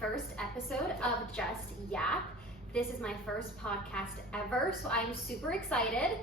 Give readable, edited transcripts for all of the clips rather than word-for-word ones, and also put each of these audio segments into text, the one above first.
first episode of Just Yap. This is my first podcast ever, so I'm super excited.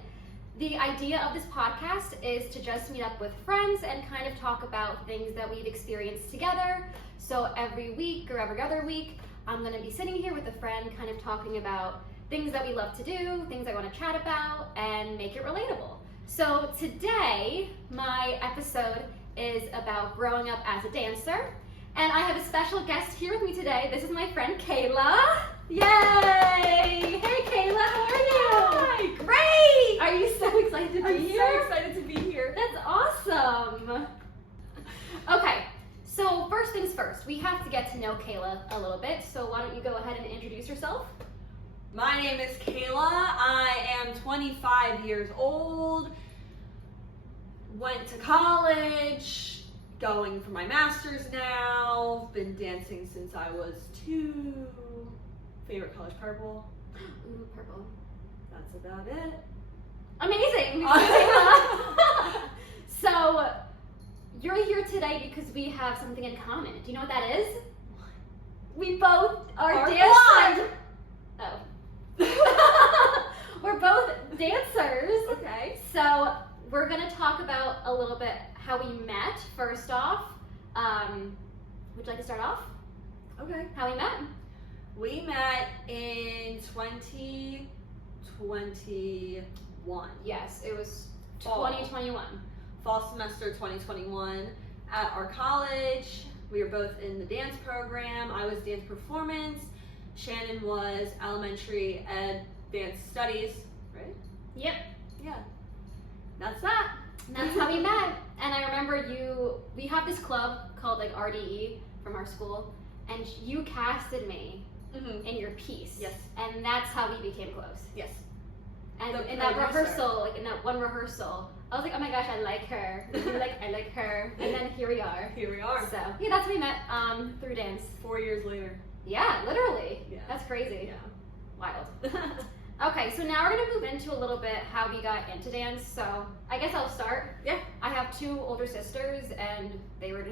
The idea of this podcast is to just meet up with friends and kind of talk about things that we've experienced together. So every week or every other week, I'm going to be sitting here with a friend kind of talking about things that we love to do, things I want to chat about, and make it relatable. So today, my episode is about growing up as a dancer. And I have a special guest here with me today. This is my friend Kayla. Yay! Hey Kayla, how are you? Hi, great! Are you so excited to be here? I'm so excited to be here. That's awesome. Okay, so first things first, we have to get to know Kayla a little bit. So why don't you go ahead and introduce yourself? My name is Kayla. I am 25 years old. Went to college. Going for my master's now. Been dancing since I was 2. Favorite color's purple. Ooh, purple. That's about it. Amazing! So, you're here today because we have something in common. Do you know what that is? We both are dancers. Oh. We're both dancers. Okay. So, we're going to talk about a little bit how we met, first off. Would you like to start off? Okay. How we met? We met in 2021. Yes, it was Fall. 2021. Fall semester 2021 at our college. We were both in the dance program. I was dance performance. Shannon was elementary ed dance studies, right? Yep. Yeah. That's that. And that's how we met. And I remember we have this club called like RDE from our school, and you casted me in your piece. Yes. And that's how we became close. Yes. And in that rehearsal, like in that one rehearsal, I was like, oh my gosh, I like her. And you were like, I like her. And then here we are. Here we are. So yeah, that's how we met through dance. 4 years later. Yeah, literally. Yeah. That's crazy. Yeah. Wild. Okay, so now we're gonna move into a little bit how we got into dance. So I guess I'll start. Yeah. I have 2 older sisters, and they were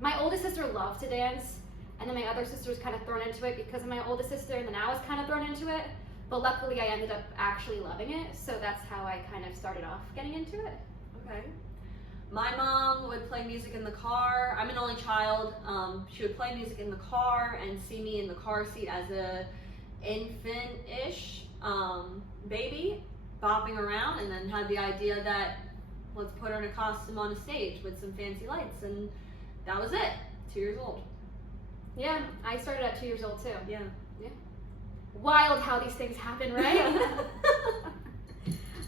my oldest sister loved to dance, and then my other sister was kind of thrown into it because of my oldest sister, and then I was kind of thrown into it. But luckily I ended up actually loving it, so that's how I kind of started off getting into it. Okay. My mom would play music in the car. I'm an only child. She would play music in the car and see me in the car seat as a infant-ish baby bopping around, and then had the idea that let's put her in a costume on a stage with some fancy lights, and that was it. 2 years old. Yeah, I started at 2 years old too. Yeah. Wild how these things happen, right?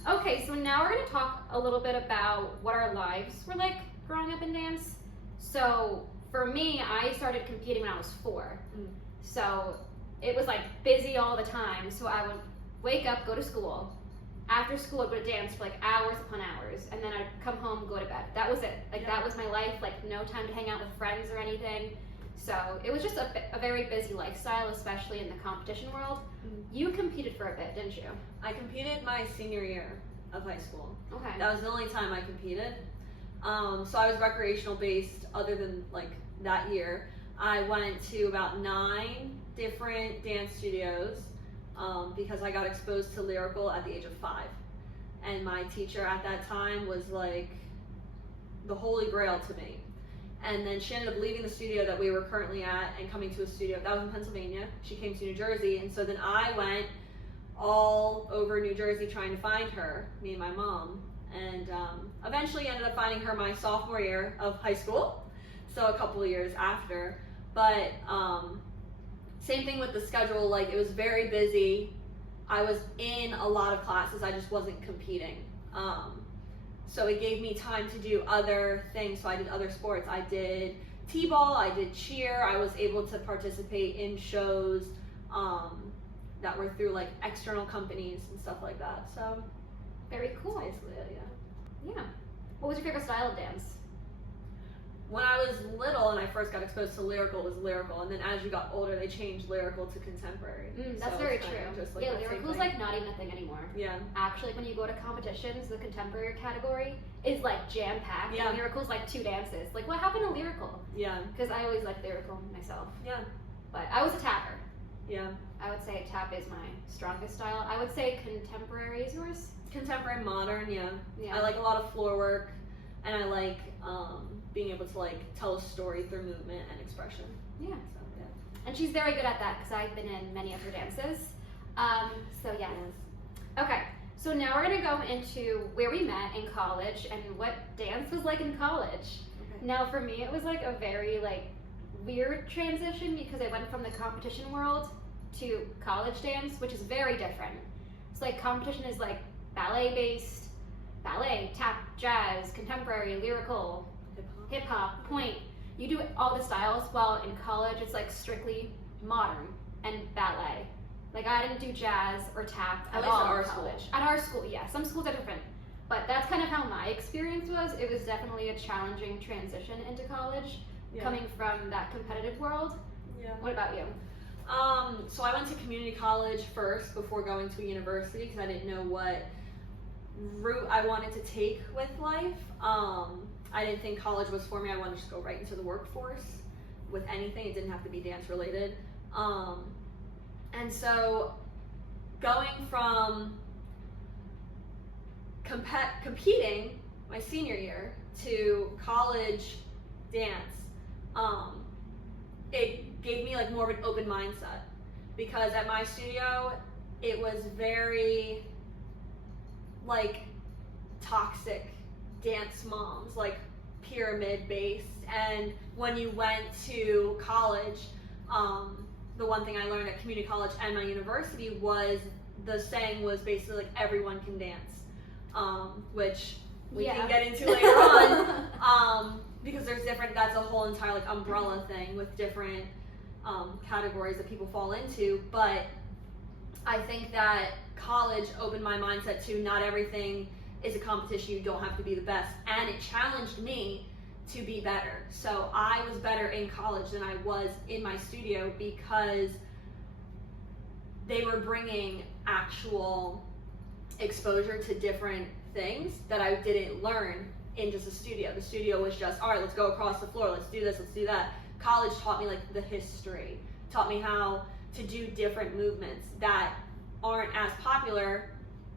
Okay, so now we're going to talk a little bit about what our lives were like growing up in dance. So for me, I started competing when I was 4. So it was like busy all the time. So I would wake up, go to school. After school, I'd go to dance for like hours upon hours. And then I'd come home, go to bed. That was it. Like that was my life. Like no time to hang out with friends or anything. So it was just a very busy lifestyle, especially in the competition world. You competed for a bit, didn't you? I competed my senior year of high school. Okay. That was the only time I competed. So I was recreational based other than like that year. I went to about 9 different dance studios because I got exposed to lyrical at the age of 5. And my teacher at that time was like the holy grail to me. And then she ended up leaving the studio that we were currently at and coming to a studio that was in Pennsylvania. She came to New Jersey, and so then I went all over New Jersey trying to find her, me and my mom, and eventually ended up finding her my sophomore year of high school, so a couple of years after. But same thing with the schedule, like it was very busy. I was in a lot of classes, I just wasn't competing. So it gave me time to do other things. So I did other sports. I did t-ball, I did cheer. I was able to participate in shows that were through like external companies and stuff like that. So Very cool. that's basically it, yeah. Yeah. What was your favorite style of dance? When I was little and I first got exposed to lyrical, it was lyrical, and then as you got older, they changed lyrical to contemporary. That's So very it's true. kind of just like Yeah, that same lyrical's thing. like not even a thing anymore. Yeah. Actually, when you go to competitions, the contemporary category is like jam-packed. Yeah. And lyrical's like 2 dances. Like, what happened to lyrical? Yeah. Because I always liked lyrical myself. Yeah. But I was a tapper. Yeah. I would say tap is my strongest style. I would say contemporary is yours. Contemporary, modern, yeah. Yeah. I like a lot of floor work, and I like being able to like tell a story through movement and expression. Yeah. So yeah. And she's very good at that because I've been in many of her dances. So yeah. Yes. Okay. So now we're gonna go into where we met in college and what dance was like in college. Okay. Now for me, it was like a very like weird transition because I went from the competition world to college dance, which is very different. So like competition is like ballet based, ballet, tap, jazz, contemporary, lyrical, hip hop, point. You do all the styles, while in college it's like strictly modern and ballet. Like I didn't do jazz or tap at all at our in college. At our school, yeah. Some schools are different. But that's kind of how my experience was. It was definitely a challenging transition into college, coming from that competitive world. Yeah. What about you? So I went to community college first before going to a university because I didn't know what route I wanted to take with life. I didn't think college was for me. I wanted to just go right into the workforce with anything. It didn't have to be dance related. And so going from competing my senior year to college dance, it gave me like more of an open mindset because at my studio it was very like toxic dance moms, like pyramid based. And when you went to college, the one thing I learned at community college and my university was the saying was basically like everyone can dance, which we can get into later on, because there's different, that's a whole entire like umbrella thing with different categories that people fall into. But I think that college opened my mindset to not everything is a competition. You don't have to be the best, and it challenged me to be better. So I was better in college than I was in my studio because they were bringing actual exposure to different things that I didn't learn in just a studio. The studio was just, all right, let's go across the floor, let's do this, let's do that. College taught me like the history, taught me how to do different movements that aren't as popular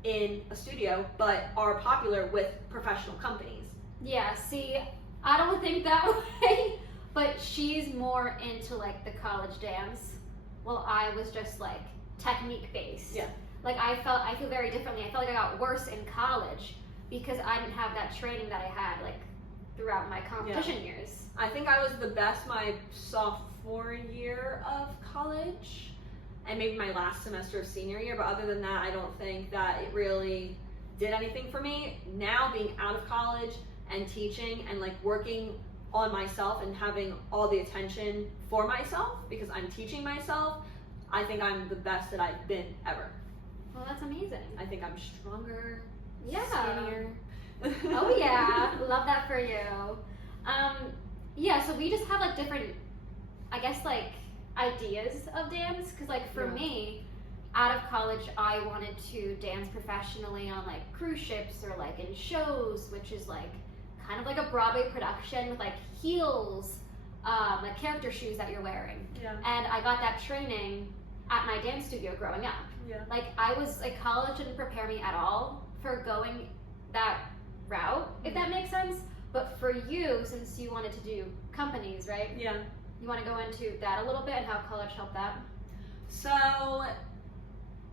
in a studio but are popular with professional companies. Yeah, see, I don't think that way, but she's more into like the college dance, while I was just like technique based. Yeah. Like I feel very differently. I felt like I got worse in college because I didn't have that training that I had like throughout my competition years. I think I was the best my sophomore year of college and maybe my last semester of senior year, but other than that, I don't think that it really did anything for me. Now being out of college and teaching and like working on myself and having all the attention for myself because I'm teaching myself, I think I'm the best that I've been ever. Well, that's amazing. I think I'm stronger, Yeah. skinnier. Oh yeah, love that for you. Yeah, so we just have like different, I guess like ideas of dance, because like for me, out of college, I wanted to dance professionally on like cruise ships or like in shows, which is like kind of like a Broadway production with like heels, like character shoes that you're wearing. Yeah. And I got that training at my dance studio growing up. Yeah. Like I was like, college didn't prepare me at all for going that route, if that makes sense. But for you, since you wanted to do companies, right? Yeah. You want to go into that a little bit and how college helped that? So,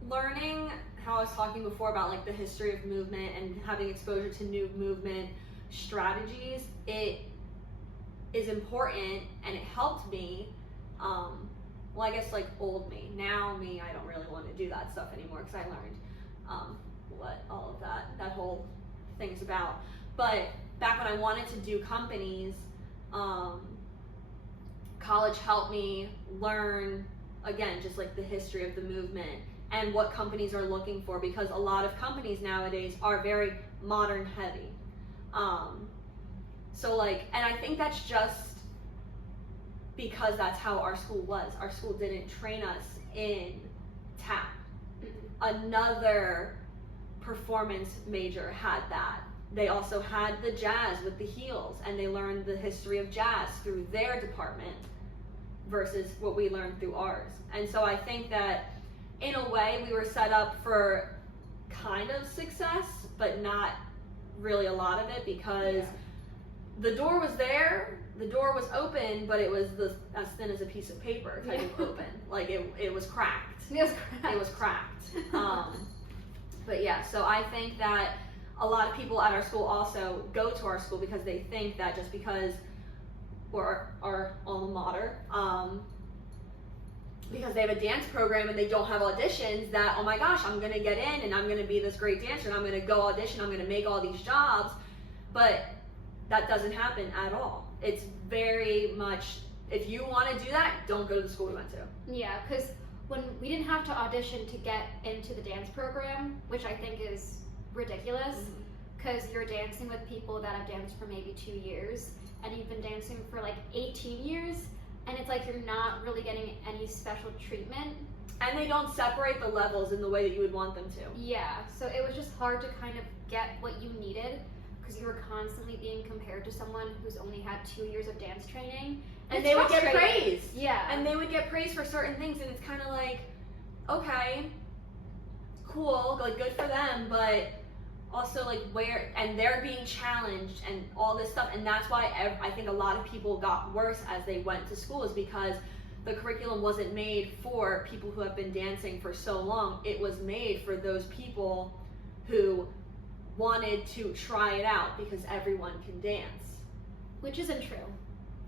learning how I was talking before about like the history of movement and having exposure to new movement strategies, it is important and it helped me. Well, I guess like old me. Now me, I don't really want to do that stuff anymore because I learned what all of that whole thing's about. But back when I wanted to do companies, college helped me learn, again, just like the history of the movement and what companies are looking for, because a lot of companies nowadays are very modern heavy. So like, and I think that's just because that's how our school was. Our school didn't train us in tap. Another performance major had that. They also had the jazz with the heels, and they learned the history of jazz through their department. versus what we learned through ours. And so I think that in a way we were set up for kind of success, but not really a lot of it, because the door was there, the door was open, but it was as thin as a piece of paper type of open. Like it was cracked. It was cracked. But yeah, so I think that a lot of people at our school also go to our school because they think that just because we're our alma mater, because they have a dance program and they don't have auditions, that, oh my gosh, I'm gonna get in and I'm gonna be this great dancer and I'm gonna go audition, I'm gonna make all these jobs. But that doesn't happen at all. It's very much, if you wanna do that, don't go to the school we went to. Yeah, because when we didn't have to audition to get into the dance program, which I think is ridiculous, because you're dancing with people that have danced for maybe 2 years, and you've been dancing for like 18 years, and it's like you're not really getting any special treatment. And they don't separate the levels in the way that you would want them to. Yeah, so it was just hard to kind of get what you needed, because you were constantly being compared to someone who's only had 2 years of dance training. And they would get praised. Yeah. And they would get praised for certain things, and it's kind of like, okay, cool, like good for them, but also like where, and they're being challenged and all this stuff. And that's why I think a lot of people got worse as they went to school, is because the curriculum wasn't made for people who have been dancing for so long. It was made for those people who wanted to try it out because everyone can dance. Which isn't true.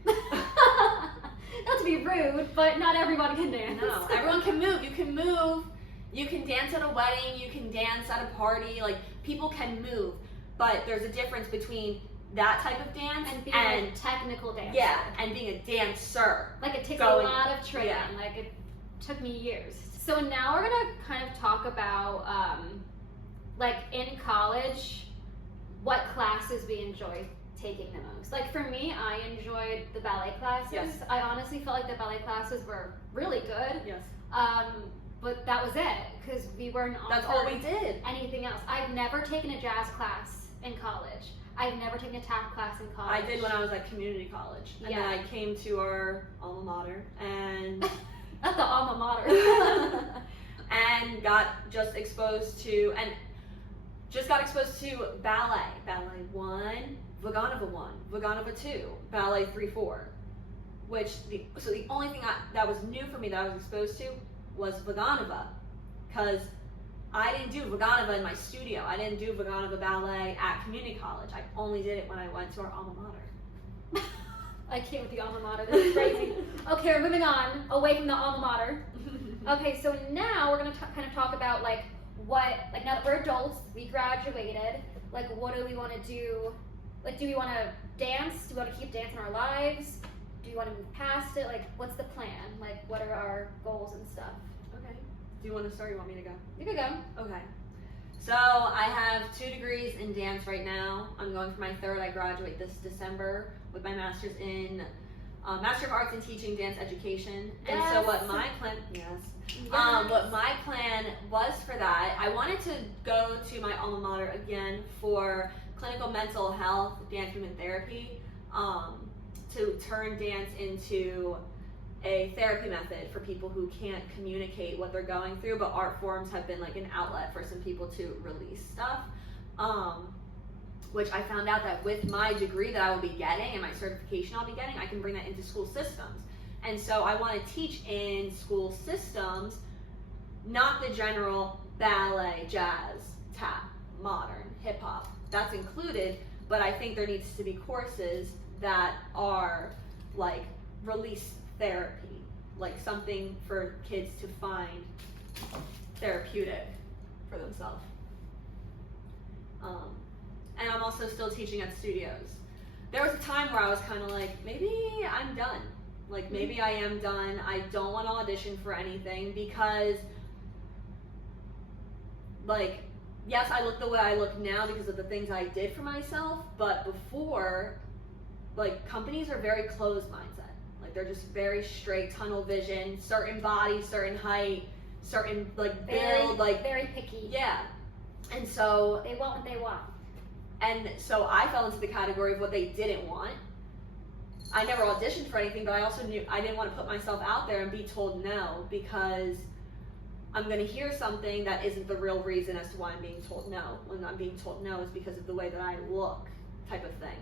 Not to be rude, but not everyone can dance. No, everyone can move. You can move. You can dance at a wedding. You can dance at a party. Like, people can move. But there's a difference between that type of dance and being a technical dancer. Yeah, and being a dancer. Like, it takes a lot of training. Yeah. Like, it took me years. So now we're gonna kind of talk about, like, in college, what classes we enjoy taking the most. Like, for me, I enjoyed the ballet classes. Yes. I honestly felt like the ballet classes were really good. Yes. But that was it, because we weren't on That's all we did. anything else. I've never taken a jazz class in college. I've never taken a tap class in college. I did when I was at community college. And then I came to our alma mater and Not the alma mater. and got just exposed to ballet. Ballet 1, Vaganova 1, Vaganova 2, Ballet 3-4. So the only thing that was new for me that I was exposed to was Vaganova, because I didn't do Vaganova in my studio. I didn't do Vaganova ballet at community college. I only did it when I went to our alma mater. I came with the alma mater. This is crazy. Okay, we're moving on away from the alma mater. Okay, so now we're gonna kind of talk about like now that we're adults, we graduated. Like, what do we want to do? Like, do we want to dance? Do we want to keep dancing our lives? Do you want to move past it? Like, what's the plan? Like, what are our goals and stuff? Okay. Do you want to start or you want me to go? You could go. Okay. So I have 2 degrees in dance right now. I'm going for my 3rd. I graduate this December with my master's in Master of Arts in Teaching Dance Education. And so what my plan, what my plan was for that, I wanted to go to my alma mater again for clinical mental health, dance movement therapy, to turn dance into a therapy method for people who can't communicate what they're going through, but art forms have been like an outlet for some people to release stuff. Which I found out that with my degree that I will be getting and my certification I'll be getting, I can bring that into school systems. And so I want to teach in school systems, not the general ballet, jazz, tap, modern, hip hop. That's included, but I think there needs to be courses that are like release therapy, like something for kids to find therapeutic for themselves. And I'm also still teaching at studios. There was a time where I was kind of like, maybe I'm done. Like, maybe I am done. I don't want to audition for anything because, like, yes, I look the way I look now because of the things I did for myself, but before, like, companies are very closed mindset. Like, they're just very straight, tunnel vision, certain body, certain height, certain, like, build, like, very picky. Yeah. And so they want what they want. And so I fell into the category of what they didn't want. I never auditioned for anything, but I also knew I didn't want to put myself out there and be told no, because I'm going to hear something that isn't the real reason as to why I'm being told no. When I'm being told no is because of the way that I look, type of thing.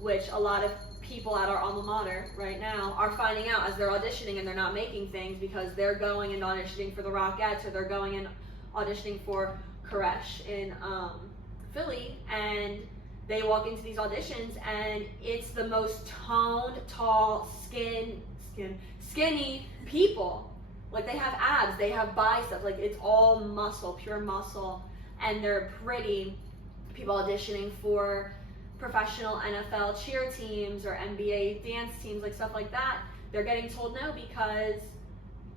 Which a lot of people at our alma mater right now are finding out as they're auditioning, and they're not making things because they're going and auditioning for the Rockettes, or they're going and auditioning for Koresh in Philly, and they walk into these auditions and it's the most toned, tall, skinny people. Like, they have abs, they have biceps, like it's all muscle, pure muscle, and they're pretty. People auditioning for professional NFL cheer teams or NBA dance teams, like stuff like that, they're getting told no because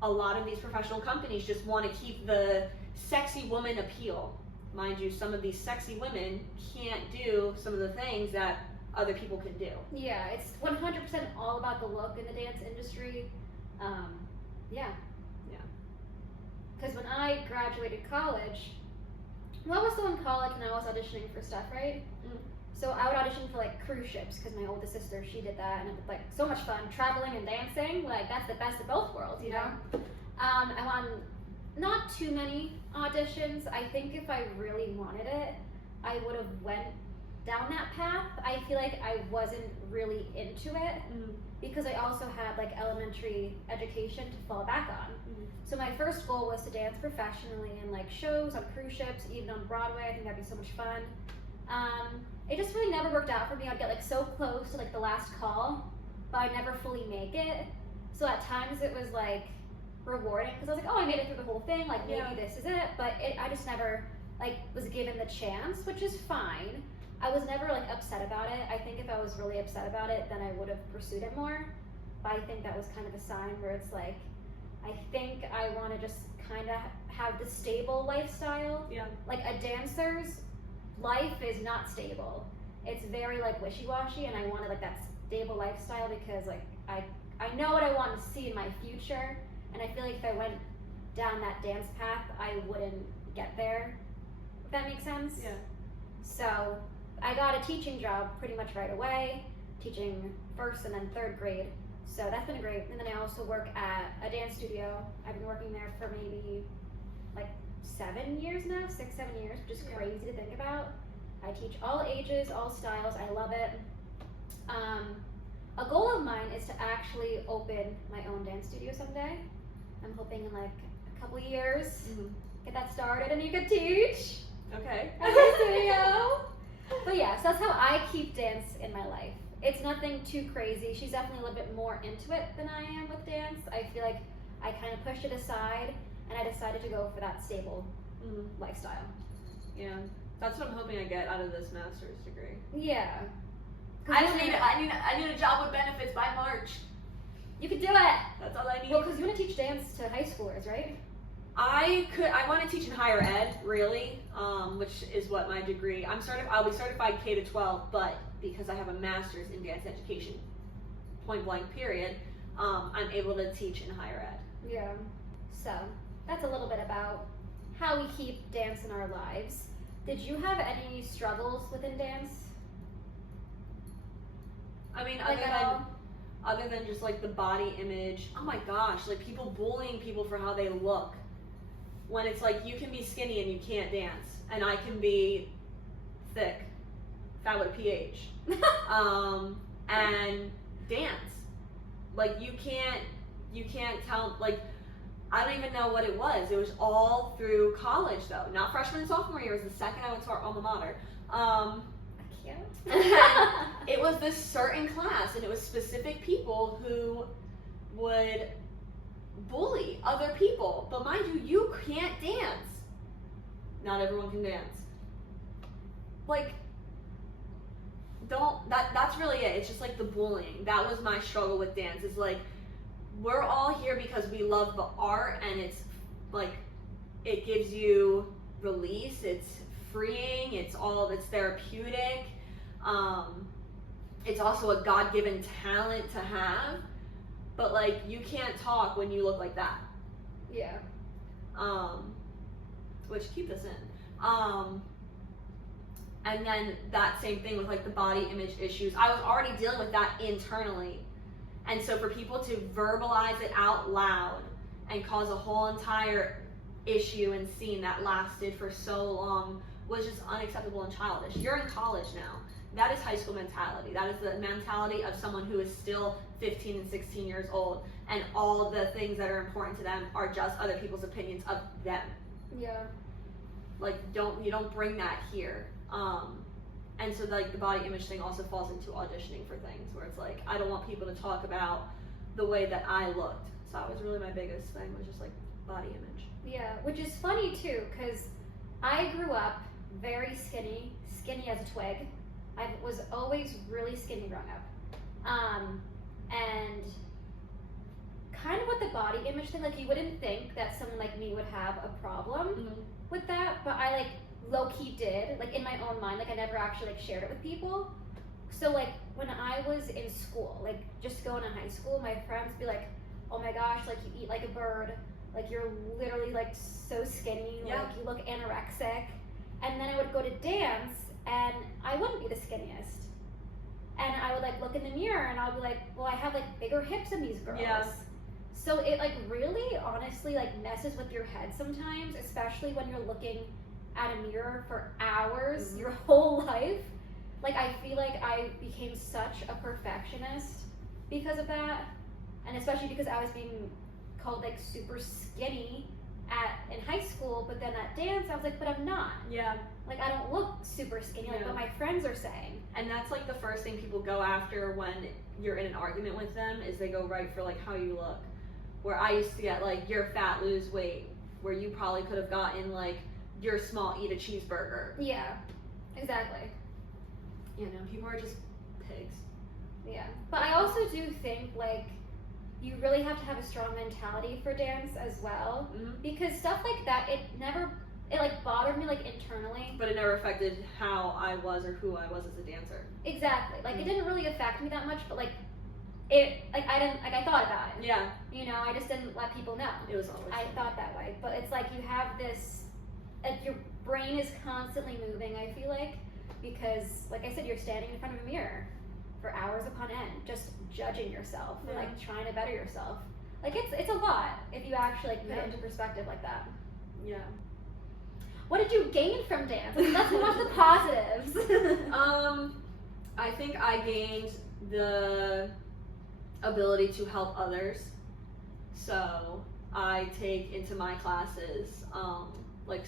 a lot of these professional companies just want to keep the sexy woman appeal. Mind you, some of these sexy women can't do some of the things that other people can do. Yeah, it's 100% all about the look in the dance industry. Yeah. Because when I graduated college, well, I was still in college and I was auditioning for stuff, right? Mm. So I would audition for like cruise ships because my oldest sister, she did that, and it was like so much fun traveling and dancing. Like, that's the best of both worlds, you know? I won not too many auditions. I think if I really wanted it, I would have went down that path. I feel like I wasn't really into it because I also had like elementary education to fall back on. So my first goal was to dance professionally in like shows, on cruise ships, even on Broadway. I think that'd be so much fun. It just really never worked out for me. I'd get like so close to like the last call, but I'd never fully make it. So at times it was like rewarding because I was like, oh, I made it through the whole thing, like maybe this is it, but I just never like was given the chance, which is fine. I was never like upset about it. I think if I was really upset about it, then I would have pursued it more. But I think that was kind of a sign where it's like, I think I want to just kind of have the stable lifestyle. Yeah. Like, a dancer's life is not stable. It's very like wishy-washy, and I wanted like that stable lifestyle because like I know what I want to see in my future, and I feel like if I went down that dance path, I wouldn't get there. If that makes sense? Yeah. So I got a teaching job pretty much right away, teaching first and then third grade. So that's been great. And then I also work at a dance studio. I've been working there for maybe like 7 years now, 6-7 years, which is crazy to think about. I teach all ages, all styles. I love it. A goal of mine is to actually open my own dance studio someday. I'm hoping in like a couple years, get that started, and you could teach. Okay. At my studio. But yeah, so that's how I keep dance in my life. It's nothing too crazy. She's definitely a little bit more into it than I am with dance. I feel like I kind of pushed it aside, and I decided to go for that stable lifestyle. Yeah, that's what I'm hoping I get out of this master's degree. Yeah. I need a job with benefits by March. You could do it. That's all I need. Well, because you want to teach dance to high schoolers, right? I want to teach in higher ed, really, which is what my degree. I'll be certified K to 12, but because I have a master's in dance education, point blank period, I'm able to teach in higher ed. Yeah. So that's a little bit about how we keep dance in our lives. Did you have any struggles within dance? I mean, Like other than just like the body image. Oh my gosh, like people bullying people for how they look. When it's like, you can be skinny and you can't dance, and I can be thick, fat with a PH, and dance. Like, you can't tell, like, I don't even know what it was. It was all through college though, not freshman and sophomore year. It was the second I went to our alma mater. I can't. It was this certain class, and it was specific people who would bully other people. But mind you, you can't dance. Not everyone can dance. Like, that's really it. It's just like the bullying. That was my struggle with dance. It's like, we're all here because we love the art, and it's like, it gives you release, it's freeing, it's therapeutic. It's also a God-given talent to have, but like, you can't talk when you look like that. Yeah. Which, keep this in. And then that same thing with like the body image issues. I was already dealing with that internally. And so for people to verbalize it out loud and cause a whole entire issue and scene that lasted for so long was just unacceptable and childish. You're in college now. That is high school mentality. That is the mentality of someone who is still 15 and 16 years old, and all the things that are important to them are just other people's opinions of them. Yeah. Like, you don't bring that here. And so like the body image thing also falls into auditioning for things where it's like, I don't want people to talk about the way that I looked. So that was really my biggest thing, was just like body image. Yeah, which is funny too, because I grew up very skinny as a twig. I was always really skinny growing up. And kind of with the body image thing, like you wouldn't think that someone like me would have a problem with that, but I like low-key did, like in my own mind, like I never actually like shared it with people. So like when I was in school, like just going to high school, my friends would be like, oh my gosh, like you eat like a bird, like you're literally like so skinny, like you look anorexic. And then I would go to dance and I wouldn't be the skinniest. And I would like look in the mirror and I'll be like, well, I have like bigger hips than these girls. Yeah. So it like really honestly like messes with your head sometimes, especially when you're looking at a mirror for hours, your whole life. Like I feel like I became such a perfectionist because of that. And especially because I was being called like super skinny in high school, but then at dance I was like, but I'm not. Yeah. Like I don't look super skinny like what my friends are saying. And that's like the first thing people go after when you're in an argument with them, is they go right for like how you look. Where I used to get like, you're fat, lose weight, where you probably could have gotten like, you're small, eat a cheeseburger. Yeah, exactly. You know, people are just pigs. Yeah, but I also do think like you really have to have a strong mentality for dance as well, because stuff like that, it like bothered me like internally. But it never affected how I was or who I was as a dancer. Exactly. Like it didn't really affect me that much, but like it, like I didn't, like I thought about it. Yeah. You know, I just didn't let people know. It was always I thought that way, but it's like you have this, like your brain is constantly moving, I feel like, because like I said, you're standing in front of a mirror for hours upon end, just judging yourself, and like trying to better yourself. Like it's a lot if you actually like put it into perspective like that. Yeah. What did you gain from dance? Let's watch the positives. I think I gained the ability to help others. So I take into my classes, like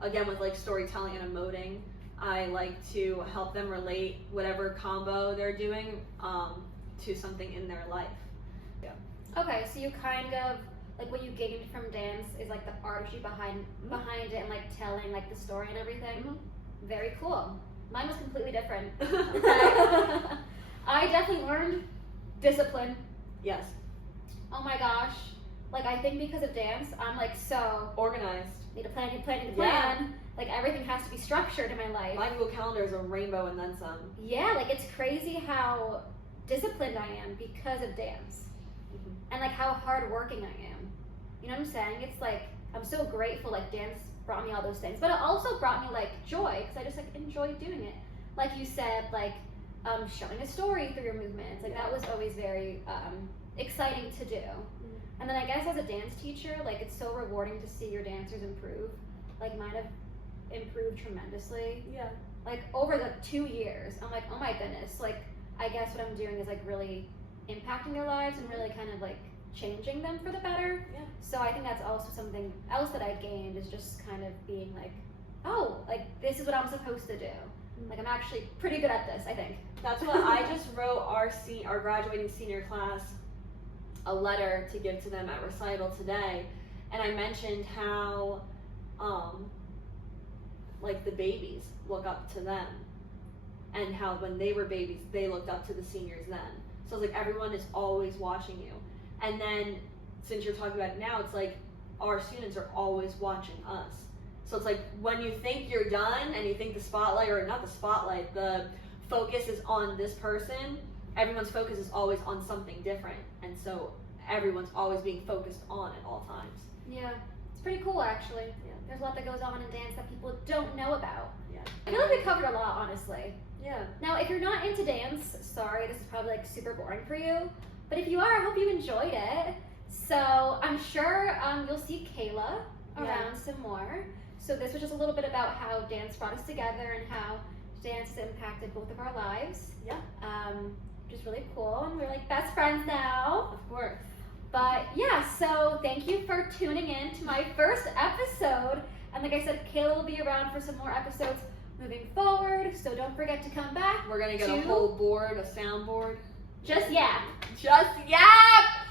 again with like storytelling and emoting, I like to help them relate whatever combo they're doing to something in their life. Yeah. Okay, so you kind of like what you gained from dance is like the artistry behind it and like telling like the story and everything. Very cool. Mine was completely different. I definitely learned discipline. Yes. Oh my gosh. Like I think because of dance, I'm like so organized. Need a plan. Yeah. Like everything has to be structured in my life. My Google Calendar is a rainbow and then some. Yeah, like it's crazy how disciplined I am because of dance. And like how hardworking I am. You know what I'm saying? It's like I'm so grateful like dance brought me all those things, but it also brought me like joy because I just like enjoyed doing it. Like you said, like showing a story through your movements, like that was always very exciting to do. And then I guess as a dance teacher, like it's so rewarding to see your dancers improve. Like mine have improved tremendously. Yeah. Like over the 2 years, I'm like, oh my goodness. Like I guess what I'm doing is like really impacting their lives and really kind of like changing them for the better. Yeah. So I think that's also something else that I gained, is just kind of being like, oh, like this is what I'm supposed to do. Like I'm actually pretty good at this, I think. That's what I just wrote our graduating senior class a letter to give to them at recital today, and I mentioned how like the babies look up to them, and how when they were babies they looked up to the seniors then. So it's like everyone is always watching you. And then since you're talking about it now, it's like our students are always watching us. So it's like when you think you're done and you think the spotlight, or not the spotlight, the focus is on this person, everyone's focus is always on something different. And so everyone's always being focused on at all times. Yeah, it's pretty cool, actually. Yeah. There's a lot that goes on in dance that people don't know about. Yeah. I feel like we covered a lot, honestly. Yeah. Now, if you're not into dance, sorry, this is probably like super boring for you. But if you are, I hope you enjoyed it. So I'm sure you'll see Kayla around some more. So this was just a little bit about how dance brought us together and how dance has impacted both of our lives. Yeah. Which is really cool. And we're like best friends now. Of course. But yeah, so thank you for tuning in to my first episode. And like I said, Kayla will be around for some more episodes moving forward. So don't forget to come back. We're gonna get a whole board, a soundboard. Just Yap. Just Yap!